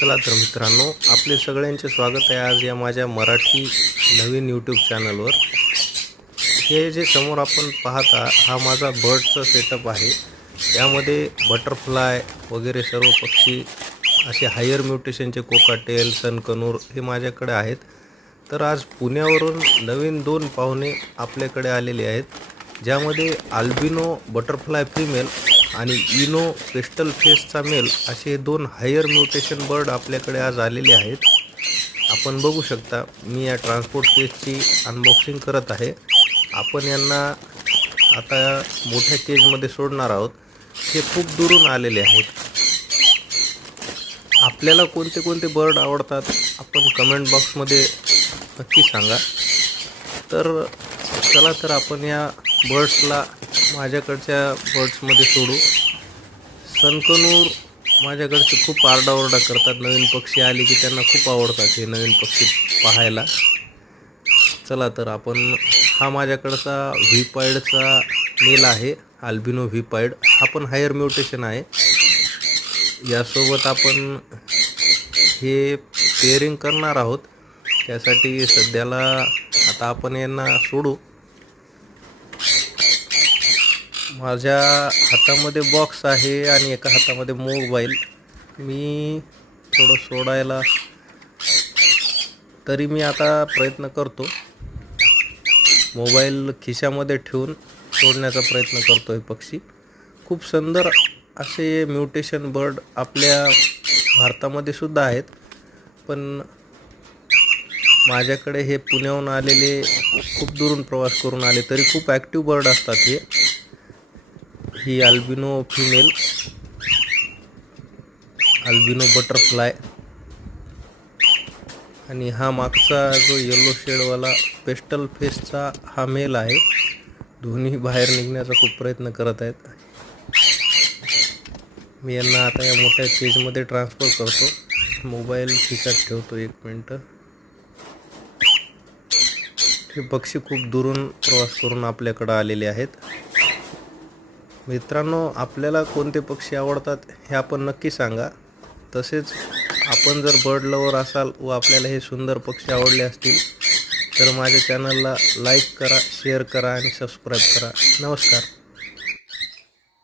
चला तर मित्रांनो, आपले सगळ्यांचे स्वागत आहे आज या माझ्या मराठी नवीन यूट्यूब चॅनलवर। हे जे समोर आपण पाहत आहात हा माझा बर्डचा सेटअप आहे। यामध्ये बटरफ्लाय वगैरे सर्व पक्षी असे हायर म्युटेशनचे कोकाटेल, सनकनूर हे माझ्याकडे आहेत। तर आज पुण्यावरून नवीन 2 पाहुणे आपल्याकडे आलेले आहेत, ज्यामध्ये अल्बिनो बटरफ्लाय फिमेल आणि इनो पेस्टल फेसचा मेल असे 2 हायर म्युटेशन बर्ड आपल्याकडे आज आलेले आहेत। आपण बघू शकता, मी या ट्रान्सपोर्ट केजची अनबॉक्सिंग करत आहे। आपण यांना आता मोठ्या केजमध्ये सोडणार आहोत। हे खूप दुरून आलेले आहेत। आपल्याला कोणते कोणते बर्ड आवडतात आपण कमेंट बॉक्समध्ये नक्की सांगा। तर चला तर आपण या बर्ड्सला माझ्याकडच्या बर्ड्समध्ये सोडू। सनकनूर माझ्याकडचे खूप आरडाओरडा करतात, नवीन पक्षी आले की त्यांना खूप आवडतात हे नवीन पक्षी पाहायला। चला तर आपण हा माझ्याकडचा व्हीपाइडचा मेल आहे, अल्बिनो व्हीपाइड। हा पण हायर म्युटेशन आहे। यासोबत आपण हे पेअरिंग करणार आहोत। त्यासाठी सध्याला आता आपण यांना सोडू। माझ्या हातामध्ये बॉक्स आहे आणि एका हातामध्ये मोबाईल। मी थोडं सोडायला तरी मी आता प्रयत्न करतो। मोबाईल खिशामध्ये ठेवून सोडण्याचा प्रयत्न करतो आहे पक्षी। खूप सुंदर असे म्युटेशन बर्ड आपल्या भारतामध्ये सुद्धा आहेत, पण माझ्याकडे हे पुण्याहून आलेले, खूप दुरून प्रवास करून आले, तरी खूप ॲक्टिव्ह बर्ड असतात हे। ही अल्बिनो फिमेल, अल्बिनो बटरफ्लाय, आणि हा मागचा जो येलो शेडवाला पेस्टल फेसचा हा मेल आहे। दोन्ही बाहेर निघण्याचा खूप प्रयत्न करत आहेत। मी यांना आता या मोठ्या केजमध्ये ट्रान्सफर करतो। मोबाईल खिशात ठेवतो, 1 मिनिट। हे पक्षी खूप दुरून प्रवास करून आपल्याकडे आलेले आहेत। मित्रांनो, आपल्याला कोणते पक्षी आवडतात हे आपण नक्की सांगा। तसेच आपण जर बर्ड लवर असाल व आपल्याला हे सुंदर पक्षी आवडले असतील तर माझ्या चॅनलला लाईक करा, शेअर करा आणि सबस्क्राईब करा। नमस्कार।